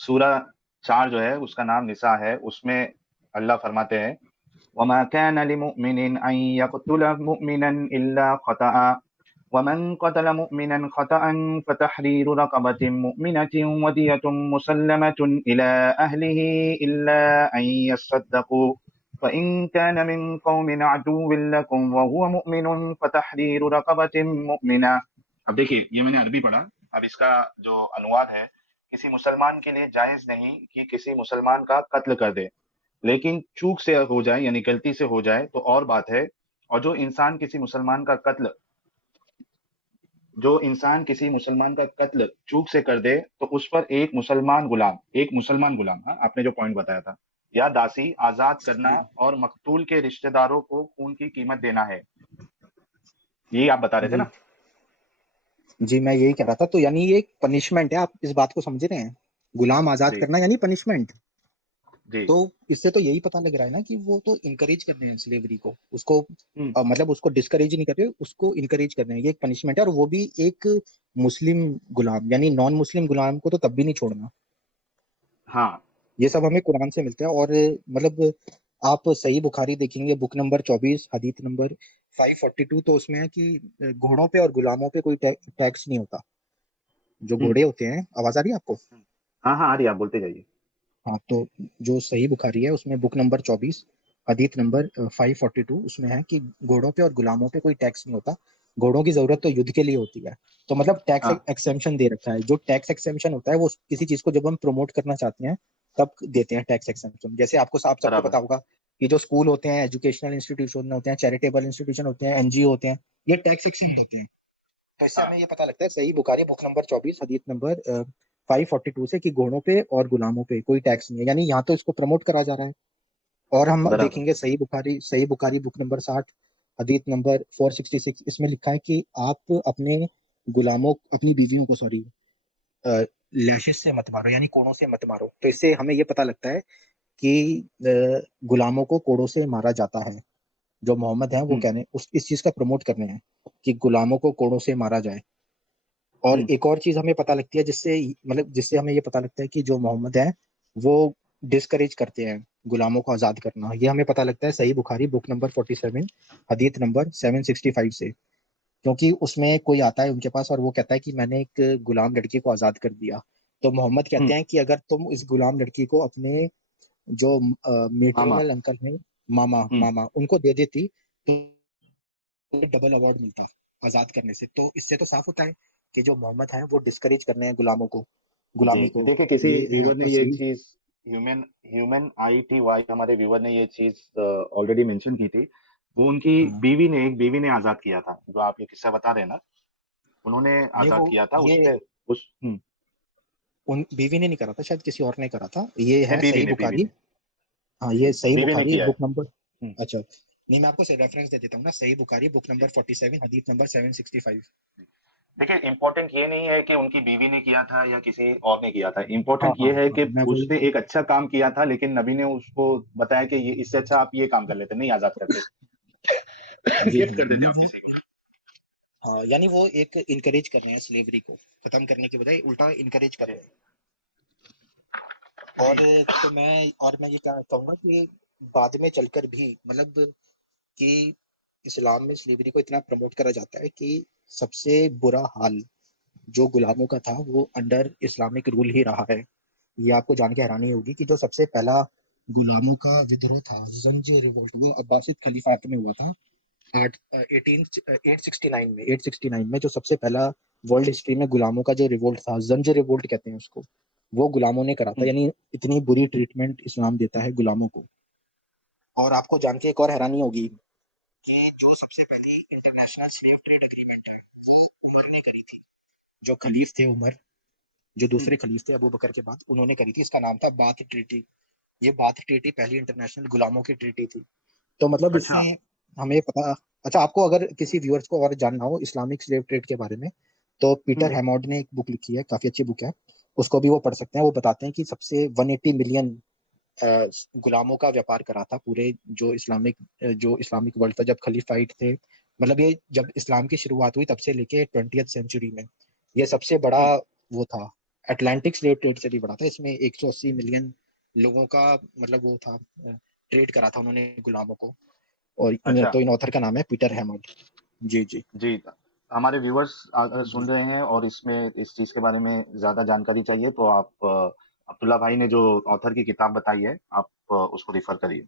सूरा 4 जो है उसका नाम निसा है, उसमें अल्लाह फरमाते हैं वमा कान लिमुमिनिन अन यक़तुला मुमिनन इल्ला ख़तअ वमन क़तल मुमिनन ख़तअन फ़तहरीरु रक़बतिन मुमिनतिन वदियतुन मुसल्लमतुन इला अहलिही इल्ला अन यस्सद्दक़ू फ़इन कान मिन क़ौमिन अदुव्विन लकुम वहुव मुमिनुन फ़तहरीरु रक़बतिन मुमिना। अब देखिए, ये मैंने अरबी पढ़ा, अब इसका जो अनुवाद है, किसी मुसलमान के लिए जायज़ नहीं कि किसी मुसलमान का कत्ल कर दे। लेकिन चूक से हो जाए यानी गलती से हो जाए तो और बात है। और जो इंसान किसी मुसलमान का कत्ल चूक से कर दे तो उस पर एक मुसलमान गुलाम, हाँ, आपने जो पॉइंट बताया था, या दासी आजाद करना जी और मकतूल के रिश्तेदारों को खून की कीमत देना है। यही आप बता रहे थे जी ना? जी, मैं यही कह रहा था। तो यानी ये एक पनिशमेंट है, आप इस बात को समझ रहे हैं? गुलाम आजाद जी, करना यानी पनिशमेंट। जी। तो इससे तो यही पता लग रहा है ना कि वो तो इनकरेज कर रहे हैं स्लेवरी को, उसको हुँ, मतलब उसको डिस्करेज नहीं कर रहे, उसको इनकरेज कर रहे हैं। ये एक पनिशमेंट है, और वो भी एक मुस्लिम गुलाम, यानी नॉन मुस्लिम गुलाम को तो तब भी नहीं छोड़ना। हाँ, ये सब हमें कुरान से मिलता है। और मतलब आप सही बुखारी देखेंगे, बुक नंबर 24 हदीस नंबर 542, तो उसमें है कि घोड़ों पे और गुलामों पे कोई टैक्स नहीं होता। जो हुँ, घोड़े होते हैं, आवाज आ रही है आपको? हुँ। हाँ, हाँ, आ रही है, आप बोलते जाइए। हाँ, तो जो सही बुखारी है उसमें बुक नंबर 24 हदीस नंबर 542, उसमें है कि घोड़ों पे और गुलामों पे कोई टैक्स नहीं होता। घोड़ों की जरूरत तो युद्ध के लिए होती है। तो मतलब टैक्स हाँ, एक्सेम्पशन दे रखा है। जो टैक्स एक्सेम्पशन होता है वो किसी चीज को जब हम प्रमोट करना चाहते हैं तब देते हैं टैक्स एक्सेम्पशन। जैसे आप सबको बराबर। पता होगा कि जो स्कूल होते हैं, एजुकेशनल इंस्टीट्यूशन होते हैं, चैरिटेबल इंस्टीट्यूशन होते हैं, एनजीओ होते हैं, ये टैक्स एक्सेम्प्ट होते हैं। तो इससे हाँ, हमें ये पता लगता है सही बुखारी बुक नंबर 24 हदीस नंबर 542 से कि घोड़ों पे और गुलामों पे कोई टैक्स नहीं है, यानी यहाँ तो इसको प्रमोट करा जा रहा है। और हम बराबर। देखेंगे सही बुखारी बुक नंबर 60 हदीस नंबर 466, इसमें लिखा है कि आप अपने गुलामों अपनी बीवियों को, सॉरी, लैशेस से मत मारो, यानी कोड़ों से मत मारो। तो इससे हमें ये पता लगता है कि गुलामों को कोड़ों से मारा जाता है। जो मोहम्मद है वो हुँ, कहने उस इस चीज का प्रमोट करने हैं कि गुलामों को कोड़ों से मारा जाए। और हुँ, एक और चीज हमें पता लगती है जिससे हमें ये पता लगता है कि जो मोहम्मद है वो डिस्करेज करते हैं गुलामों को आजाद करना। ये हमें पता लगता है सही बुखारी बुक नंबर 47 हदीस नंबर 765 से। क्योंकि उसमें कोई आता है उनके पास और वो कहता है कि मैंने एक गुलाम लड़की को आजाद कर दिया। तो मोहम्मद कहते हुँ। हैं कि अगर तुम इस गुलाम लड़की को अपने जो मामा। मेट्रोनल अंकल हैं, मामा हुँ, मामा उनको दे देती, तो डबल अवार्ड मिलता आजाद करने से। तो इससे तो साफ होता है कि जो मोहम्मद है वो डिस्करेज करने हैं गुलामों को, जी, गुलामी को। देखिए किसी ये है व्यूअर आपका ने ये सही। चीज़ ह्यूमन ह्यूमन आईटीवाई हमारे व्यूअर ने ये चीज़ ऑलरेडी मेंशन की थी। वो उनकी हाँ, बीवी ने आज़ाद किया था, जो आप ये किस्सा बता रहे हैं ना, उन्होंने नहीं आज़ाद वो किया था ये उसपे उस हुँ, उन बीवी ने नहीं करा था, शायद किसी और ने करा था। ये नहीं है सही बीवी बुखारी। ने, हाँ, ये सही बीवी ने बुखारी किया है। Book number. हुँ, अच्छा, नहीं मैं आपको रेफरेंस दे देता हूँ ना, सही बुखारी बुक नंबर 47 हदीस नंबर 765। देखिए इम्पोर्टेंट ये नहीं है कि उनकी बीवी ने किया था या किसी और ने किया था, हाँ इम्पोर्टेंट हाँ ये है हाँ, कि मैं वही। उसने एक अच्छा काम किया था लेकिन नबी ने उसको बताया कि ये इससे अच्छा आप ये काम कर लेते, नहीं आज़ाद करते। जी गिफ्ट हाँ, कर देते यानी आप वो, किसी को। हाँ, यानी वो एक इनकरेज कर रहे हैं स्लेवरी को, खत्म करने के बजाय उल्टा इनकरेज कर जी, रहे हैं। और जी, मैं ये कहूंगा कि बाद में चलकर भी मतलब कि इस्लाम में स्लेवरी को इतना प्रमोट करा जाता है कि सबसे बुरा हाल जो गुलामों का था वो अंडर इस्लामिक रूल ही रहा है। ये आपको जान के हैरानी होगी कि जो सबसे पहला गुलामों का विद्रोह था, जंज रिवोल्ट, वो अब्बासिद खलीफात में हुआ था। आठ 869 में जो सबसे पहला वर्ल्ड हिस्ट्री में गुलामों का जो रिवोल्ट था, जंज रिवोल्ट कहते हैं उसको, वो गुलामों ने करा था। हुँ, यानी इतनी बुरी ट्रीटमेंट इस्लाम देता है गुलामों को। और आपको जान के एक और हैरानी होगी कि जो सबसे पहली इंटरनेशनल स्लेव ट्रेड एग्रीमेंट है वो उमर ने करी थी। जो खलीफ थे उमर, जो हुँ, दूसरे खलीफ थे अबू बकर के बाद, उन्होंने करी थी। इसका नाम था बाथ ट्रीटी। ये बाथ ट्रीटी पहली इंटरनेशनल गुलामों की ट्रीटी थी। तो मतलब इससे अच्छा, हमें पता। अच्छा, आपको अगर किसी व्यूअर्स को और जानना हो इस्लामिक स्लेव ट्रेड के बारे में, तो पीटर हुँ, हेमॉड ने एक बुक लिखी है, काफी अच्छी बुक है। उसको भी वो पढ़ सकते हैं। वो बताते हैं कि सबसे 180 मिलियन गुलामों का व्यापार करा था पूरे जो इस्लामिक वर्ल्ड था जब खलीफाइट थे। मतलब ये जब इस्लाम की शुरुआत हुई तब से लेके 20th सेंचुरी में ये सबसे बड़ा हुँ, वो था, अटलांटिक स्लेव ट्रेड से भी बड़ा था। इसमें 180 मिलियन लोगों का मतलब वो था, ट्रेड करा था उन्होंने गुलामों को। और अच्छा। तो इन ऑथर का नाम है पीटर हैमंड। जी जी जी, हमारे व्यूअर्स अगर सुन जी। रहे हैं और इसमें इस चीज़ के बारे में ज़्यादा जानकारी चाहिए तो आप अब्दुल्ला भाई ने जो ऑथर की किताब बताई है, आप उसको रेफ़र करिए।